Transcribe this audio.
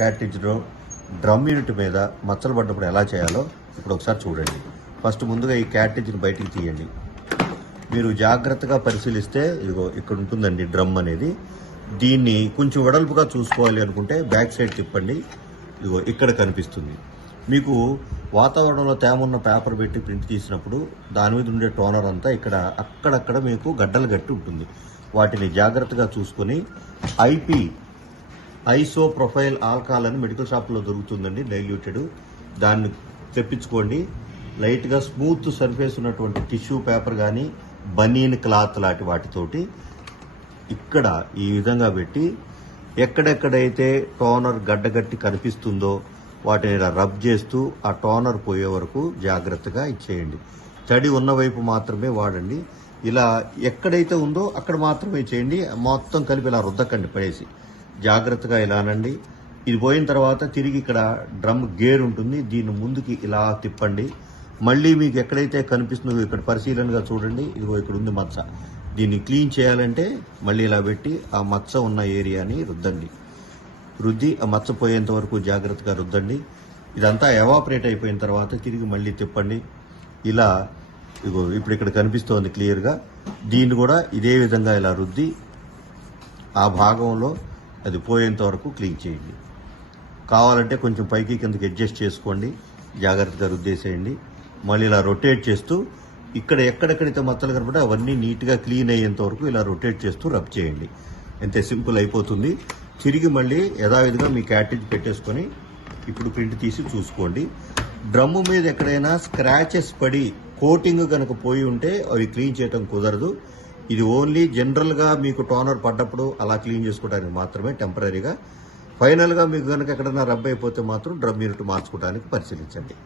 క్యాట్రిడ్జ్లో drum unit మీద మచ్చలు పడ్డప్పుడు ఎలా చేయాలో ఇప్పుడు ఒకసారి చూడండి. ఫస్ట్ ముందుగా ఈ క్యాట్రిడ్జ్ని బయటికి తీయండి. మీరు జాగ్రత్తగా పరిశీలిస్తే ఇదిగో ఇక్కడ ఉంటుందండి డ్రమ్ అనేది. దీన్ని కొంచెం వెడల్పుగా చూసుకోవాలి అనుకుంటే బ్యాక్ సైడ్ తిప్పండి. ఇదిగో ఇక్కడ కనిపిస్తుంది. మీకు వాతావరణంలో తేమ ఉన్న పేపర్ పెట్టి ప్రింట్ తీసినప్పుడు దాని మీద ఉండే టోనర్ అంతా ఇక్కడ అక్కడక్కడ మీకు గడ్డలు గట్టి ఉంటుంది. వాటిని జాగ్రత్తగా చూసుకొని ఐసో ప్రొఫైల్ ఆల్కహాల్ అని మెడికల్ షాప్లో దొరుకుతుందండి, డైల్యూటెడ్. దాన్ని తెప్పించుకోండి. లైట్గా స్మూత్ సర్ఫేస్ ఉన్నటువంటి టిష్యూ పేపర్ కానీ బనీన్ క్లాత్ లాంటి వాటితోటి ఇక్కడ ఈ విధంగా పెట్టి ఎక్కడెక్కడైతే టోనర్ గడ్డగట్టి కనిపిస్తుందో వాటిని ఇలా రబ్ చేస్తూ ఆ టోనర్ పోయే వరకు జాగ్రత్తగా ఇచ్చేయండి. తడి ఉన్న వైపు మాత్రమే వాడండి. ఇలా ఎక్కడైతే ఉందో అక్కడ మాత్రమే చేయండి. మొత్తం కలిపి ఇలా రుద్దకండి పడేసి. జాగ్రత్తగా ఇలా అనండి. ఇది పోయిన తర్వాత తిరిగి ఇక్కడ డ్రమ్ గేర్ ఉంటుంది, దీన్ని ముందుకి ఇలా తిప్పండి. మళ్ళీ మీకు ఎక్కడైతే కనిపిస్తుందో ఇక్కడ పరిశీలనగా చూడండి. ఇదిగో ఇక్కడ ఉంది మచ్చ. దీన్ని క్లీన్ చేయాలంటే మళ్ళీ ఇలా పెట్టి ఆ మచ్చ ఉన్న ఏరియాని రుద్ది ఆ మచ్చ పోయేంత వరకు జాగ్రత్తగా రుద్దండి. ఇదంతా ఎవాపరేట్ అయిపోయిన తర్వాత తిరిగి మళ్ళీ తిప్పండి. ఇలా ఇగో ఇప్పుడు ఇక్కడ కనిపిస్తోంది క్లియర్గా. దీన్ని కూడా ఇదే విధంగా ఇలా రుద్ది ఆ భాగంలో అది పోయేంత వరకు క్లీన్ చేయండి. కావాలంటే కొంచెం పైకి కిందకి అడ్జస్ట్ చేసుకోండి. జాగ్రత్తగా రుద్దేసేయండి. మళ్ళీ ఇలా రొటేట్ చేస్తూ ఇక్కడ ఎక్కడెక్కడైతే మచ్చలు కనపడే అవన్నీ నీట్గా క్లీన్ అయ్యేంత వరకు ఇలా రొటేట్ చేస్తూ రబ్ చేయండి. అంతే, సింపుల్ అయిపోతుంది. తిరిగి మళ్ళీ యథావిధిగా మీ క్యాట్రిడ్జ్ పెట్టేసుకొని ఇప్పుడు ప్రింట్ తీసి చూసుకోండి. డ్రమ్ము మీద ఎక్కడైనా స్క్రాచెస్ పడి కోటింగ్ కనుక పోయి ఉంటే అవి క్లీన్ చేయడం కుదరదు. ఇది ఓన్లీ జనరల్గా మీకు టోనర్ పడ్డప్పుడు అలా క్లీన్ చేసుకోవడానికి మాత్రమే, టెంపరీగా. ఫైనల్గా మీకు కనుక ఎక్కడైనా రబ్ అయిపోతే మాత్రం డ్రమ్ యూనిట్ మార్చుకోవడానికి పరిశీలించండి.